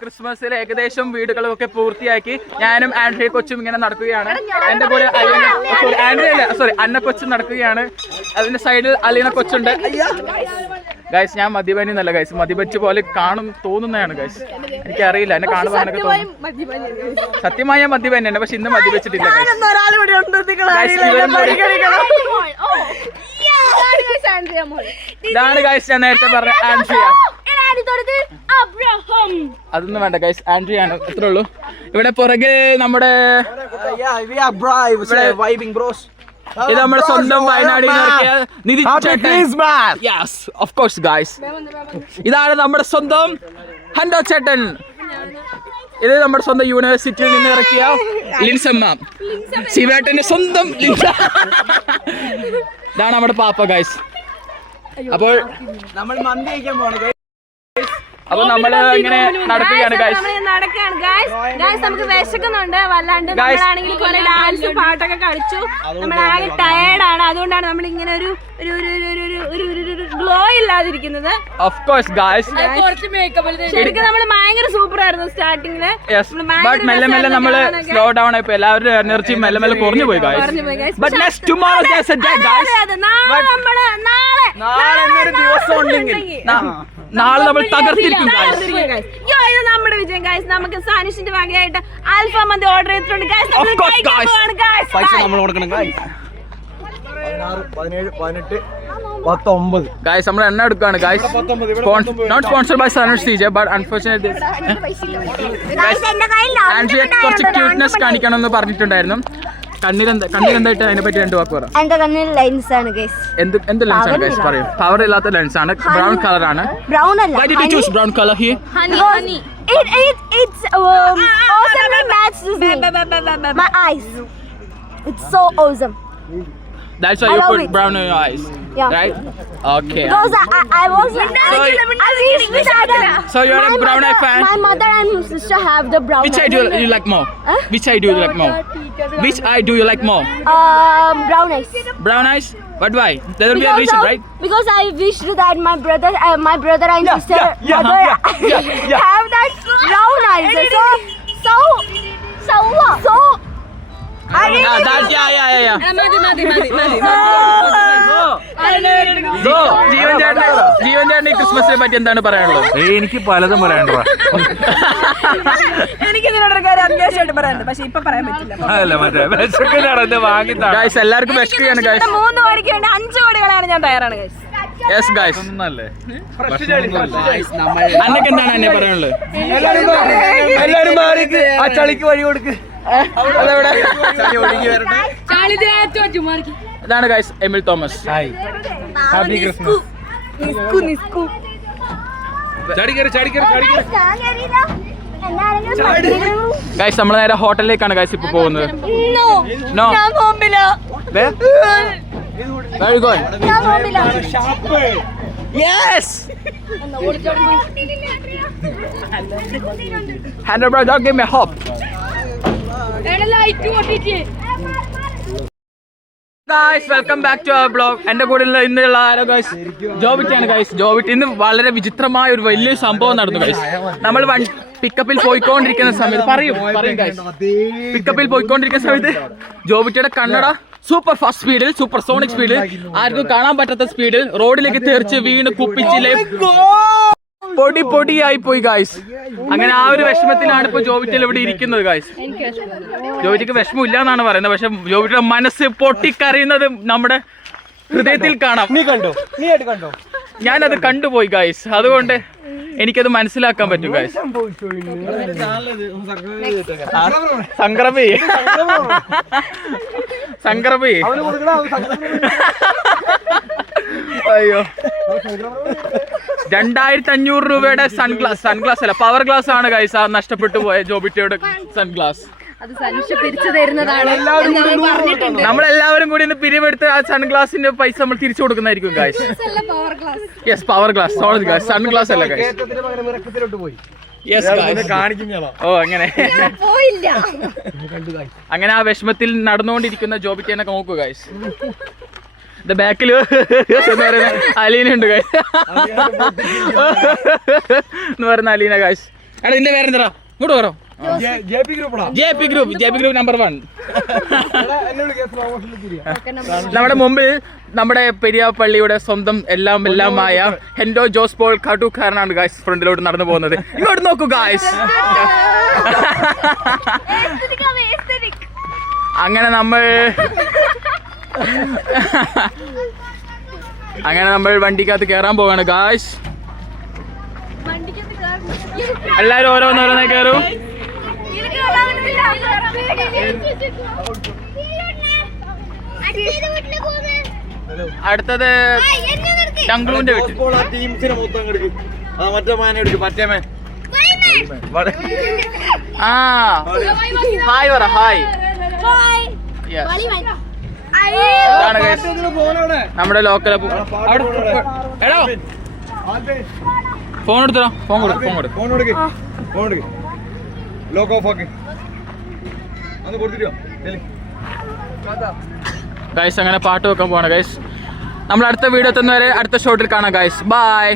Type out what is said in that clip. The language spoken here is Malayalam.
ക്രിസ്മസിൽ ഏകദേശം വീടുകളൊക്കെ പൂർത്തിയാക്കി ഞാനും ആൻഡ്രിയ കൊച്ചും ഇങ്ങനെ നടക്കുകയാണ്. എന്റെ കൂടെ അന്ന കൊച്ചും നടക്കുകയാണ്. അതിന്റെ സൈഡിൽ അലീന കൊച്ചുണ്ട്. ഗൈസ് ഞാൻ മദ്യപാനി എന്നല്ല ഗൈസ്, മദ്യപിച്ച പോലെ തോന്നുന്നതാണ് ഗൈസ്. എനിക്കറിയില്ല, എന്നെ കാണുമ്പോൾ എനിക്ക് തോന്നുന്നു. സത്യമായ മദ്യപാനിയാണ്, പക്ഷെ ഇന്ന് മദ്യപിച്ചിട്ടില്ല. ഇതാണ് ഗൈസ് ഞാൻ നേരത്തെ പറഞ്ഞ ആൻഡ്രിയ. അതൊന്നും വേണ്ട ഗൈസ്, ആൻഡ്രിയ ആണ്. അത്രേ ഉള്ളൂ. ഇവിടെ പുറകെ നമ്മുടെ ഇത് നമ്മുടെ സ്വന്തം വയനാടിൽ നിധി ചേട്ടൻ. ഇതാണ് നമ്മുടെ സ്വന്തം ഹൻഡോ ചേട്ടൻ. ഇത് നമ്മുടെ സ്വന്തം യൂണിവേഴ്സിറ്റിയിൽ നിന്ന് ഇറക്കിയ ലിൻസമ്മ, ശിവേട്ടന്റെ സ്വന്തം ലിൻസ. ഇതാണ് നമ്മുടെ പാപ്പ ഗൈസ്. അപ്പോൾ നമ്മൾ മന്തി കഴിക്കാൻ പോകണം. അപ്പൊ നമ്മള് ഇങ്ങനെ നടക്കുകയാണ് ഗൈസ്. നമുക്ക് വിശക്കുന്നുണ്ട് വല്ലാണ്ട്. നമ്മളാണെങ്കിൽ കുറെ ഡാൻസ് പാട്ടൊക്കെ കളിച്ചു. നമ്മളാകെ ടയേർഡാണ്. അതുകൊണ്ടാണ് നമ്മൾ ഇങ്ങനെ ഒരു ഗ്ലോ ഇല്ലാതിരിക്കുന്നത്. ശരിക്കും നമ്മള് ഭയങ്കര സൂപ്പർ ആയിരുന്നു സ്റ്റാർട്ടിങ്ങില്. മെല്ലെ മെല്ലെ നമ്മള് സ്ലോ ഡൗൺ ആയിപ്പോ എല്ലാവരുടെ എനർജി മെല്ലെ മെല്ലെ കുറഞ്ഞു പോയി ഗൈസ്. നാളെ നമ്മൾ തകർത്തിരിക്കും. നമ്മുടെ വിജയം ഗൈസ്. നമുക്ക് സാനിഷിന്റെ വകയായിട്ട് ആൽഫ മന്തി ഓർഡർ ചെയ്തിട്ടുണ്ട് ഗൈസ്. ഗൈസ് നമ്മൾ എണ്ണ എടുക്കുകയാണ് guys. Not sponsored by Sanush CJ, but unfortunately Andrea കുറച്ച് ക്യൂട്ട്നെസ് കാണിക്കണം എന്ന് പറഞ്ഞിട്ടുണ്ടായിരുന്നു. കണ്ണിലെന്തായിട്ട് അതിനെ പറ്റി രണ്ട് വാക്ക് പറ. എന്റെ കണ്ണിൽ ലെൻസ് ആണ് ഗൈസ്. എന്ത് ലെൻസ് ആണ് ഗൈസ് പറയൂ. പവർ ഇല്ലാത്ത ലെൻസ് ആണ്. ബ്രൗൺ കളർ ആണ്. ബ്രൗൺ അല്ല. Why did you choose brown color here? Honey. It's awesomely matches me. My eyes. It's so awesome. That's why you put brown in your eyes. Yeah. Right? Okay. Because I was So you're a brown eye fan? My mother and sister have the brown Which eye do you like more? Which eye do you like more? Which eye do you like more? Brown eyes. Brown eyes? But why? There will be a reason, right? Because I wished that my brother and sister have that brown eyes. So ജീവൻ ചേട്ടൻ ഈ ക്രിസ്മസിനെ പറ്റി എന്താണ് പറയാനുള്ളത്? എനിക്ക് പലതും പറയാനുണ്ടോ. എനിക്ക് ഇതിനോടൊരു കാര്യം അത്യാവശ്യമായിട്ട് പറയാനുണ്ട്, പക്ഷെ ഇപ്പൊ പറയാൻ പറ്റില്ല. ഗൈസ് എല്ലാവർക്കും വിശക്കുകയാണ് ഗൈസ്. 3 കോടിക്ക് വേണ്ടി 5 കോടികളാണ് ഞാൻ തയ്യാറാണ് ഗൈസ്. Yes guys. അന്നൊക്കെ എന്താണ് എന്നെ പറയാനുള്ളത്? എല്ലാരും മാറിക്ക് ആ ചളിക്ക് വഴി കൊടുക്ക്. ഇതാണ് guys Emil Thomas. Happy Christmas. Guys നമ്മൾ നേരെ ഹോട്ടലിലേക്കാണ് ഗൈസ് ഇപ്പൊ പോകുന്നത്. No Where are you going? Yes. Handle bro, don't give me hope. Guys, welcome back to our vlog. എന്റെ കൂടെ ഇന്നുള്ള ആരോ ഗൈസ് ജോബിറ്റാണ് ഗൈസ്. ജോബിറ്റ് ഇന്ന് വളരെ വിചിത്രമായ ഒരു വലിയ സംഭവം നടന്നു ഗൈസ്. നമ്മൾ പിക്കപ്പിൽ പോയിക്കൊണ്ടിരിക്കുന്ന സമയത്ത് പറയും ഗൈസ്. പിക്കപ്പിൽ പോയിക്കൊണ്ടിരിക്കുന്ന സമയത്ത് ജോബിറ്റയുടെ കണ്ണട സൂപ്പർ ഫാസ്റ്റ് സ്പീഡിൽ, സൂപ്പർ സോണിക് സ്പീഡിൽ, ആർക്കും കാണാൻ പറ്റാത്ത സ്പീഡിൽ റോഡിലേക്ക് തെറിച്ച് വീണ് കുപ്പിച്ചില്ലേ പൊടിയായി പോയി ഗൈസ്. അങ്ങനെ ആ ഒരു വിഷമത്തിലാണ് ഇപ്പൊ ജോബിറ്റൽ ഇവിടെ ഇരിക്കുന്നത് ഗൈസ്. ജോബിറ്റക്ക് വിഷമം ഇല്ല എന്നാണ് പറയുന്നത്, പക്ഷെ ജോബിറ്റയുടെ മനസ്സ് പൊട്ടിക്കറിയുന്നത് നമ്മുടെ ഹൃദയത്തിൽ കാണാം. ഞാനത് കണ്ടുപോയി ഗൈസ്. അതുകൊണ്ട് എനിക്കത് മനസ്സിലാക്കാൻ പറ്റും ഗൈസ്. സംക്രമി അയ്യോ 2500 രൂപയുടെ സൺഗ്ലാസ് അല്ല പവർ ഗ്ലാസ് ആണ് ഗൈസ് ആ നഷ്ടപ്പെട്ടു പോയ ജോബിറ്റയുടെ സൺഗ്ലാസ്. നമ്മളെല്ലാവരും കൂടി ഇന്ന് പിരിവെടുത്ത് ആ സൺഗ്ലാസിന്റെ പൈസ നമ്മൾ തിരിച്ചു കൊടുക്കുന്നതായിരിക്കും guys. Yes power glass, sorry guys, sunglass അല്ല ഗൈസ്. ഓ അങ്ങനെ ആ വിഷമത്തിൽ നടന്നുകൊണ്ടിരിക്കുന്ന ജോബിറ്റേനെ നോക്കൂ ഗൈസ്. ബാക്കിൽ അലീന ഉണ്ട് ഗൈസ് എന്ന് പറയുന്ന അലീന ഗൈസ്. എടാ നിന്റെ പേരെന്താ ഇങ്ങോട്ട് പറ. JP group number 1. നമ്മുടെ മുമ്പിൽ നമ്മുടെ പെരിയാപ്പള്ളിയുടെ സ്വന്തം എല്ലാമായ ഹെൻഡോ ജോസ് പോൾ കാട്ടൂക്കാരനാണ് ഗായ്സ് ഫ്രണ്ടിലോട്ട് നടന്നു പോകുന്നത്. ഇങ്ങോട്ട് നോക്കൂ ഗായ്സ്. അങ്ങനെ നമ്മൾ വണ്ടിക്കകത്ത് കയറാൻ പോവാണ് ഗായ്സ്. എല്ലാരും ഓരോന്നോരോന്നായി കയറും. അടുത്തത് ടംഗ്ലൂന്റെ വീട്ടിൽ. ടീംസിനെ മൊത്തം എടുക്കും. മറ്റേ മാനെ എടുക്കും. മറ്റേ മാൻ ആ ഹായ് പറ. ഹായ്. ഇതാണ് guys നമ്മുടെ ലോക്കൽ. എടോ ഫോൺ എടുത്തോ. ഫോൺ കൊടുക്ക്. ലോക്ക് ഓഫ് ആക്കി അത് കൊടുത്തിട്ടോ ഗൈസ്. അങ്ങനെ പാട്ട് വെക്കാൻ പോവാണ് ഗൈസ്. നമ്മൾ അടുത്ത വീഡിയോ എത്തുന്നവരെ അടുത്ത ഷോട്ടിൽ കാണാം ഗൈസ്. ബൈ.